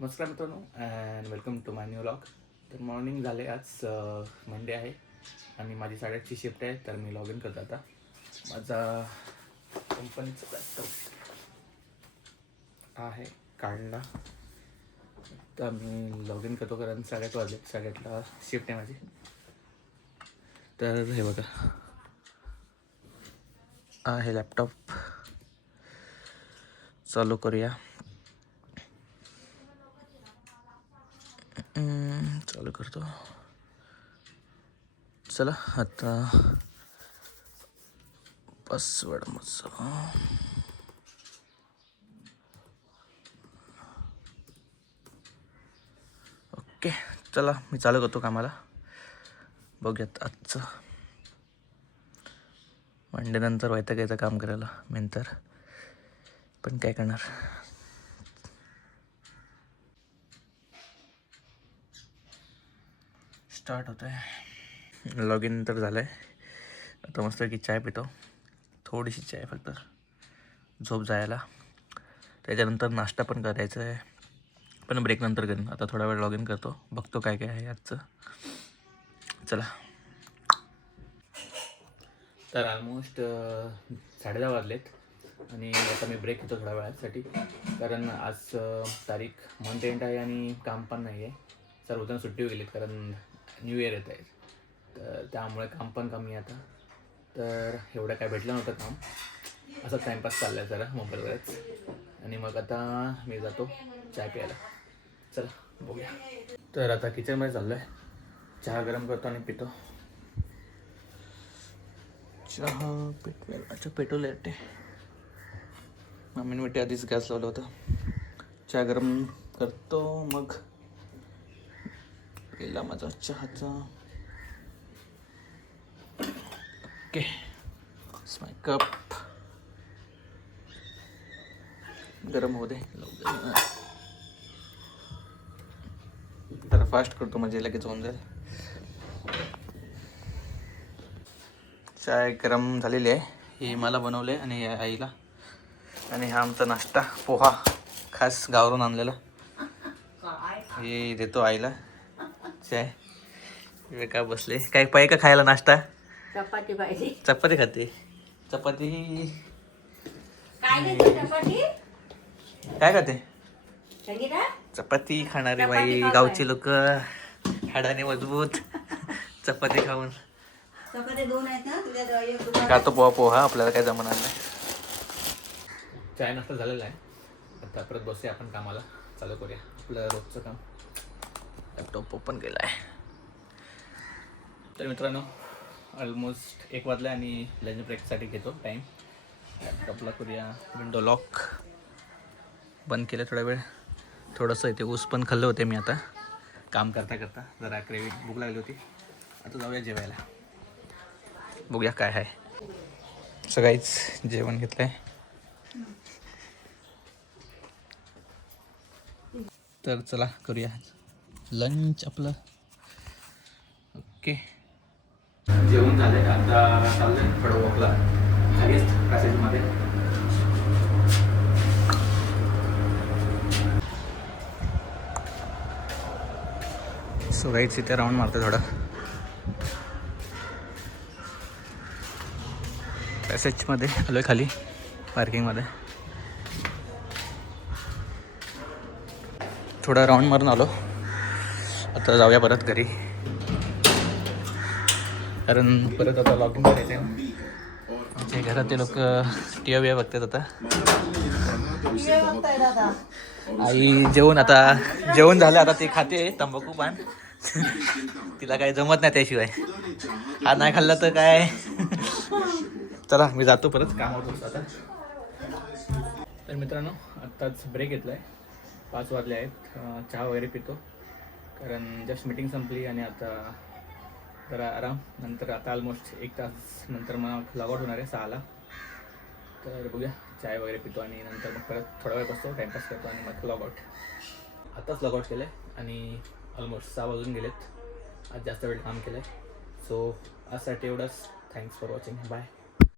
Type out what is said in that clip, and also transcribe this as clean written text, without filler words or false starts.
नमस्कार मित्रांनो and welcome to my new vlog. तर मॉर्निंग झाले, आज मंडे आहे आणि माझी 8:30ची शिफ्ट आहे. तर मी लॉग इन करतो आता. माझा कंपनीचा लॅपटॉप आहे काढला. तर मी लॉग इन करतो कारण 8:30 वाजले. 8:30ला शिफ्ट आहे माझी. तर हे बघा आहे लॅपटॉप. चालू करूया. चालू करतो. चला आता पासवर्ड मग ओके. चला मी चालू करतो कामाला. बघूयात आजचं मंडे नंतर वैतागायचं काम करायला नंतर, पण काय करणार. स्टार्ट होत आहे. लॉग इन तर झालं आहे. आता मस्त की चाय पितो. थोडीशी चाय फक्त, झोप जायला. त्याच्यानंतर नाश्ता पण करायचा आहे, पण ब्रेक नंतर करेन. आता थोडा वेळ लॉग इन करतो, बघतो काय काय आहे आजचं. चला. तर ऑलमोस्ट 10:30 वाजलेत आणि आता मी ब्रेक घेतो थोड्या वेळासाठी. कारण आज तारीख मंथ एंड आहे आणि काम पण नाही आहे. सर्वजण सुट्टीवर गेलेत कारण न्यू इयर येत आहे. तर त्यामुळे काम पण कमी आहे आता. तर एवढं काय भेटलं नव्हतं काम, असं टाईमपास चालला आहे जरा मोबाईलवरच. आणि मग आता मी जातो चाय प्यायला. चला बघूया. तर आता किचनमध्ये चाललो आहे. चहा गरम करतो आणि पितो. चहा पेटवेल. अच्छा पेटवलं आहे. मम्मीने वाटते आधीच गॅस लावला होता. चहा गरम करतो मग पहिला माझा चहाचा. ओके, माय कप गरम होऊ दे. तर फास्ट करतो म्हणजे लगेच होऊन जाईल. चाय गरम झालेली आहे. ही मला बनवले आणि आईला. आणि हा आमचा नाश्ता पोहा, खास गावावरून आणलेला. हे देतो आईला चाय. वे का बसले काय पाहिजे का खायला नाश्ता? चपाती पाहिजे. चपाती खाते. चपाती काय खाते? चपाती खाणारी बाई. गावची लोक हाडाने मजबूत. चपाती खाऊन चपाती दोन आहेत ना तुझ्या. खातो पोहा. आपल्याला काय जमणार नाही. चाय नाश्ता झालेला आहे. आता परत बसूया आपण कामाला. चालू करूया आपलं रोजचं काम. लॅपटॉप ओपन केला आहे. तर मित्रांनो ऑलमोस्ट 1 वाजला आणि लंच ब्रेकसाठी घेतो टाईम. लॅपटॉपला करूया विंडो लॉक. बंद केलं थोडा वेळ. थोडंसं इथे ऊस पण खाल्लं होते मी आता काम करता करता. जरा क्रेविंग भूक लागली होती. आता जाऊया जेवायला. बघूया काय आहे. सगळीच जेवण घेतलं आहे. तर चला करूया लंच आपलं. ओके, जेवण झालंय. आता चाललंय थोडं वॉकला खालीच पॅसेजमध्ये. सो गाईच इथे राऊंड मारतो थोडा. पॅसेजमध्ये आलो आहे खाली पार्किंगमध्ये. थोडा राऊंड मारून आलो. आता जाऊया परत घरी कारण परत आता लॉग इन करायचं आहे. आमच्या घरात ते लोक टी व्ही बघतात आता. आई जेवण झालं आता. ती खाते तंबाखू पान. तिला काही जमत नाही त्याशिवाय. हा नाही खाल्ला तर काय. चला मी जातो परत कामावर आता. तर मित्रांनो आत्ताच ब्रेक घेतला आहे. 5 वाजले आहेत. चहा वगैरे पितो कारण जस्ट मीटिंग संपली आणि आता जरा आराम. नंतर आता ऑलमोस्ट 1 तास नंतर मग लॉगआउट होणार आहे 6ला. तर बघूया चाय वगैरे पितो आणि नंतर मग परत थोडा वेळ बसतो, टाईमपास करतो आणि मग लॉगआउट. आताच लॉगआउट केलं आहे आणि ऑलमोस्ट 6 वाजून गेलेत. आज जास्त वेळ काम केलं आहे. सो आजसाठी एवढंच. Thanks for watching. बाय.